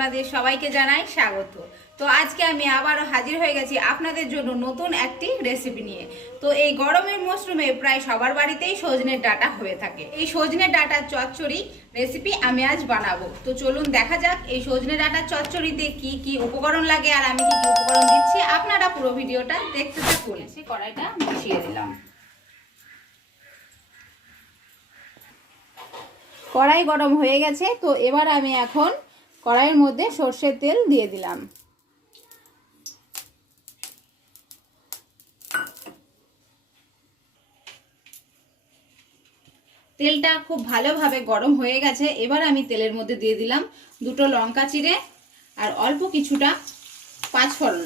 আপনাদের সবাইকে জানাই স্বাগত। তো আজকে আমি আবারও হাজির হয়ে গেছি আপনাদের জন্য নতুন একটি রেসিপি নিয়ে। তো এই গরমের মরশুমে প্রায় সবার বাড়িতেই সজনের ডাঁটা হয়ে থাকে। এই সজনের ডাঁটার চচ্চড়ি রেসিপি আমি আজ বানাবো। তো চলুন দেখা যাক এই সজনে ডাঁটার চচ্চড়িতে কি কি উপকরণ লাগে আর আমি কি কি উপকরণ দিচ্ছি। আপনারা পুরো ভিডিওটা দেখতে থাকুন। কড়াইটা বসিয়ে দিলাম। কড়াই গরম হয়ে গেছে। তো এবার আমি এখন কড়াইয়ের মধ্যে সর্ষের তেল দিয়ে দিলাম। তেলটা খুব ভালোভাবে গরম হয়ে গেছে। এবার আমি তেলের মধ্যে দিয়ে দিলাম দুটো লঙ্কা চিড়ে আর অল্প কিছুটা পাঁচফোড়ন।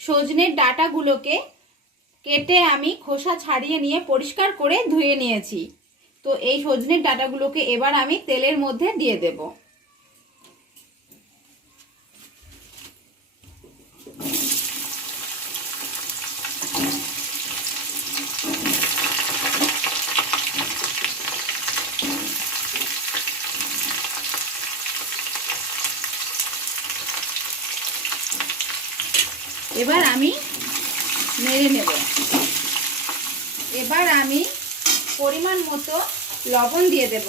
সজনের ডাঁটাগুলোকে কেটে আমি খোসা ছাড়িয়ে নিয়ে পরিষ্কার করে ধুয়ে নিয়েছি। তো এই সজনের ডাঁটাগুলোকে এবার আমি তেলের মধ্যে দিয়ে দেব। এবার আমি নেড়ে নেব। এবার আমি পরিমাণ মতো লবণ দিয়ে দেব।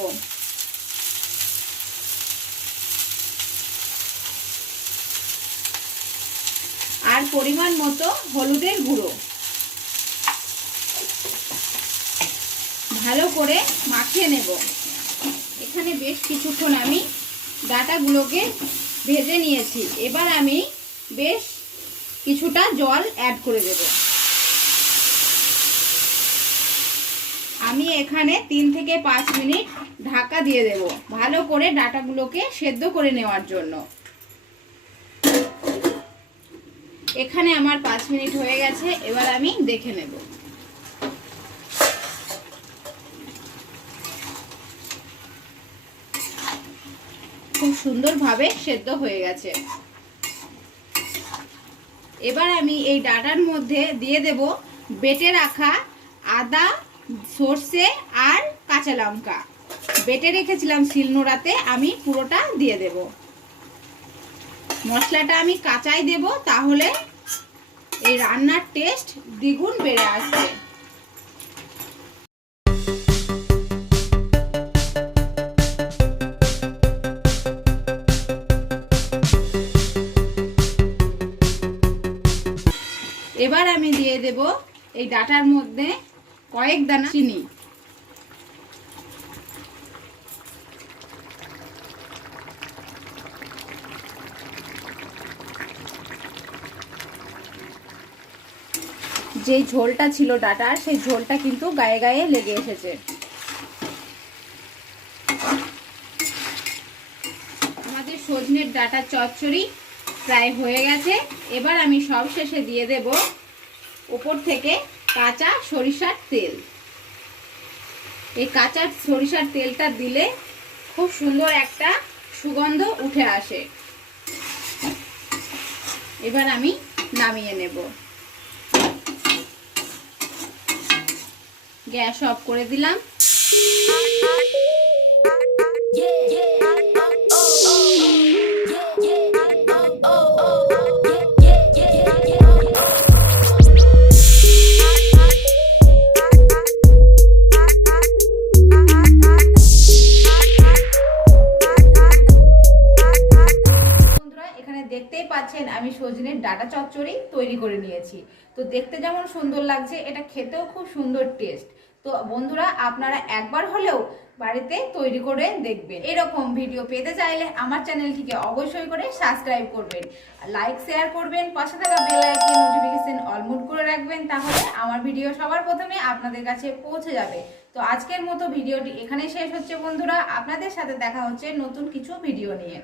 আর পরিমাণ মতো হলুদের গুঁড়ো। ভালো করে মাখিয়ে নেব। এখানে বেশ কিছুক্ষণ আমি ডাঁটাগুলোকে ভেজে নিয়েছি। এবার আমি বেশ কিছুটা জল অ্যাড করে দেব। আমি এখানে 3 থেকে 5 মিনিট ঢাকা দিয়ে দেব ভালো করে ডাঁটাগুলোকে সেদ্ধ করে নেওয়ার জন্য। এখানে আমার 5 মিনিট হয়ে গেছে। এবার আমি দেখে নেব। খুব সুন্দরভাবে সেদ্ধ হয়ে গেছে। এবার আমি এই ডাঁটার মধ্যে দিয়ে দেব বেটে রাখা আদা, সর্ষে আর কাঁচা লঙ্কা। বেটে রেখেছিলাম শিলনোড়াতে, আমি পুরোটা দিয়ে দেব। মশলাটা আমি কাঁচাই দেব, তাহলে এই রান্নার টেস্ট দ্বিগুণ বেড়ে আসবে। এবার আমি দিয়ে দেব এই ডাঁটার মধ্যে কয়েক দানা চিনি। যেই ঝোলটা ছিল ডাঁটার, সেই ঝোলটা কিন্তু গায়ে গায়ে লেগে এসেছে। আমাদের সজনের ডাঁটার চচ্চড়ি প্রায় হয়ে গেছে। এবার আমি সব শেষে দিয়ে দেব উপর থেকে কাঁচা সরিষার তেল। এই কাঁচা সরিষার তেলটা দিলে খুব সুন্দর একটা সুগন্ধ উঠে আসে। এবার আমি নামিয়ে নেব। গ্যাস অফ করে দিলাম। দেখতেই পাচ্ছেন আমি সজনের ডাঁটা চচ্চড়ি তৈরি করে নিয়েছি। তো দেখতে যেমন সুন্দর লাগছে, এটা খেতেও খুব সুন্দর টেস্ট। তো বন্ধুরা, আপনারা একবার হলেও বাড়িতে তৈরি করে দেখবেন। এরকম ভিডিও পেতে চাইলে আমার চ্যানেলটিকে অবশ্যই করে সাবস্ক্রাইব করবেন, লাইক শেয়ার করবেন, পাশে থাকা bell icon notification all mode করে রাখবেন, তাহলে আমার ভিডিও সবার প্রথমে আপনাদের কাছে পৌঁছে যাবে। তো আজকের মতো ভিডিওটি এখানেই শেষ হচ্ছে বন্ধুরা। আপনাদের সাথে দেখা হচ্ছে নতুন কিছু ভিডিও নিয়ে।